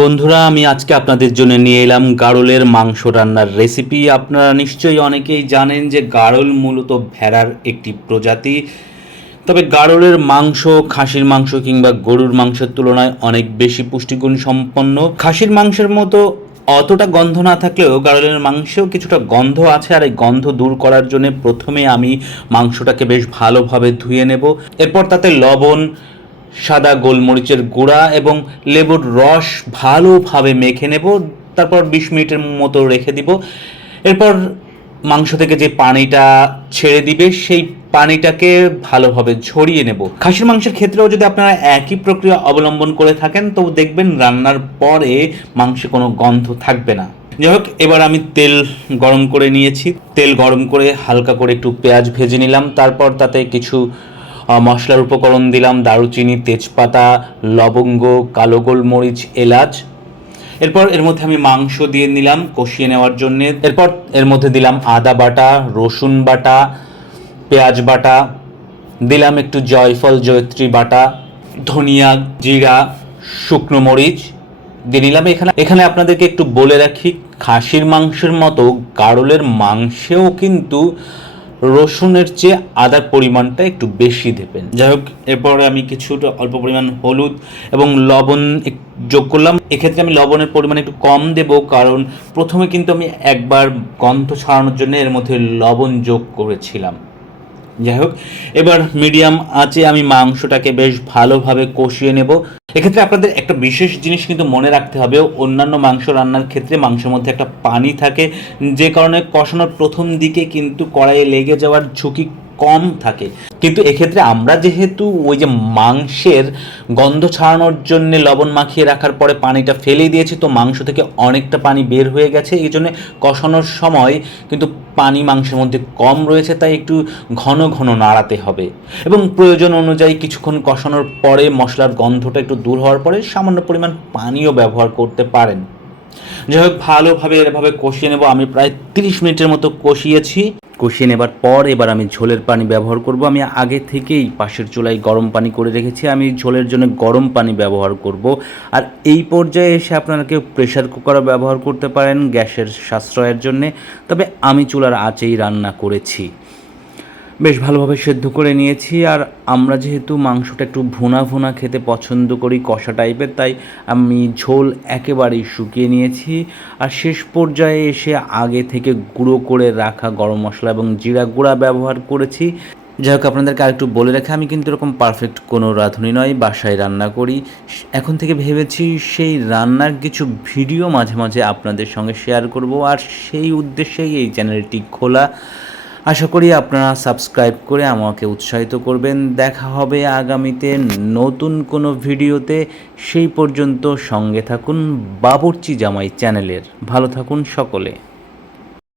বন্ধুরা, আমি আজকে আপনাদের জন্য নিয়ে এলাম গাড়লের মাংস রান্নার রেসিপি। আপনারা নিশ্চয়ই অনেকেই জানেন যে গাড়ল মূলত ভেড়ার একটি প্রজাতি। তবে গাড়লের মাংস খাসির মাংস কিংবা গরুর মাংসের তুলনায় অনেক বেশি পুষ্টিগুণ সম্পন্ন। খাসির মাংসের মতো অতটা গন্ধ না থাকলেও গাড়লের মাংসেও কিছুটা গন্ধ আছে, আর এই গন্ধ দূর করার জন্য প্রথমে আমি মাংসটাকে বেশ ভালোভাবে ধুয়ে নেব। এরপর তাতে লবণ, সাদা গোলমরিচের গুঁড়া এবং লেবুর রস ভালোভাবে মেখে নেব। তারপর 20 মিনিটের মতো রেখে দিব। এরপর মাংস থেকে যে পানিটা ছেড়ে দিবে সেই পানিটাকে ভালোভাবে ঝরিয়ে নেব। খাসির মাংসের ক্ষেত্রেও যদি আপনারা একই প্রক্রিয়া অবলম্বন করে থাকেন তো দেখবেন রান্নার পরে মাংসে কোনো গন্ধ থাকবে না। যাই হোক, এবার আমি তেল গরম করে নিয়েছি। তেল গরম করে হালকা করে একটু পেঁয়াজ ভেজে নিলাম। তারপর তাতে কিছু মশলার উপকরণ দিলাম: দারুচিনি, তেজপাতা, লবঙ্গ, কালো গোলমরিচ, এলাচ। এরপর এর মধ্যে আমি মাংস দিয়ে নিলাম কষিয়ে নেওয়ার জন্য। এরপর এর মধ্যে দিলাম আদা বাটা, রসুন বাটা, পেঁয়াজ বাটা, দিলাম একটু জয়ফল জয়ত্রী বাটা, ধনিয়া, জিরা, শুকনো মরিচ দিয়ে নিলাম। এখানে আপনাদেরকে একটু বলে রাখি, খাসির মাংসের মতো গাড়লের মাংসেও কিন্তু রসুনের চেয়ে আদার পরিমাণটা একটু বেশি দেবেন। যাই হোক, এরপরে আমি কিছুটা অল্প পরিমাণ হলুদ এবং লবণ যোগ করলাম। এক্ষেত্রে আমি লবণের পরিমাণ একটু কম দেব, কারণ প্রথমে কিন্তু আমি একবার গন্ধ ছাড়ানোর জন্য এর মধ্যে লবণ যোগ করেছিলাম। যাই হোক, এবার মিডিয়াম আঁচে আমি মাংসটাকে বেশ ভালোভাবে কষিয়ে নেব। এক্ষেত্রে আপনাদের একটা বিশেষ জিনিস কিন্তু মনে রাখতে হবে, অন্যান্য মাংস রান্নার ক্ষেত্রে মাংসের মধ্যে একটা পানি থাকে, যে কারণে কষানোর প্রথম দিকে কিন্তু কড়াইয়ে লেগে যাওয়ার ঝুঁকি কম থাকে। কিন্তু এক্ষেত্রে আমরা যেহেতু ওই যে মাংসের গন্ধ ছাড়ানোর জন্য লবণ মাখিয়ে রাখার পরে পানিটা ফেলে দিয়েছি, তো মাংস থেকে অনেকটা পানি বের হয়ে গেছে। এই জন্য কষানোর সময় কিন্তু পানি মাংসের মধ্যে কম রয়েছে, তাই একটু ঘন ঘন নাড়াতে হবে। এবং প্রয়োজন অনুযায়ী কিছুক্ষণ কষানোর পরে মশলার গন্ধটা একটু দূর হওয়ার পরে সামান্য পরিমাণ পানিও ব্যবহার করতে পারেন। যাই হোক, ভালোভাবে এভাবে কষিয়ে নেব। আমি প্রায় 30 মিনিটের মতো কষিয়ে নেবার পর এবার আমি ঝোলের পানি ব্যবহার করব। আমি আগে থেকেই পাশের চুলায় গরম পানি করে রেখেছি, আমি ঝোলের জন্য গরম পানি ব্যবহার করব। আর এই পর্যায়ে এসে আপনারা কেউ প্রেশার কুকারও ব্যবহার করতে পারেন গ্যাসের সাশ্রয়ের জন্যে, তবে আমি চুলার আঁচেই রান্না করেছি। বেশ ভালোভাবে সেদ্ধ করে নিয়েছি। আর আমরা যেহেতু মাংসটা একটু ভুনা ভুনা খেতে পছন্দ করি, কষা টাইপের, তাই আমি ঝোল একেবারেই শুকিয়ে নিয়েছি। আর শেষ পর্যায়ে এসে আগে থেকে গুঁড়ো করে রাখা গরম মশলা এবং জিরা গুঁড়া ব্যবহার করেছি। যাই হোক, আপনাদেরকে আরেকটু বলে রাখি, আমি কিন্তু এরকম পারফেক্ট কোনো রাঁধুনি নয়, বাসায় রান্না করি। এখন থেকে ভেবেছি সেই রান্নার কিছু ভিডিও মাঝে মাঝে আপনাদের সঙ্গে শেয়ার করব, আর সেই উদ্দেশ্যেই এই চ্যানেলটি খোলা। আশা করি আপনারা সাবস্ক্রাইব করে আমাকে উৎসাহিত করবেন। দেখা হবে আগামীতে নতুন কোনো ভিডিওতে। সেই পর্যন্ত সঙ্গে থাকুন বাবুর্চি জামাই চ্যানেলের। ভালো থাকুন সকলে।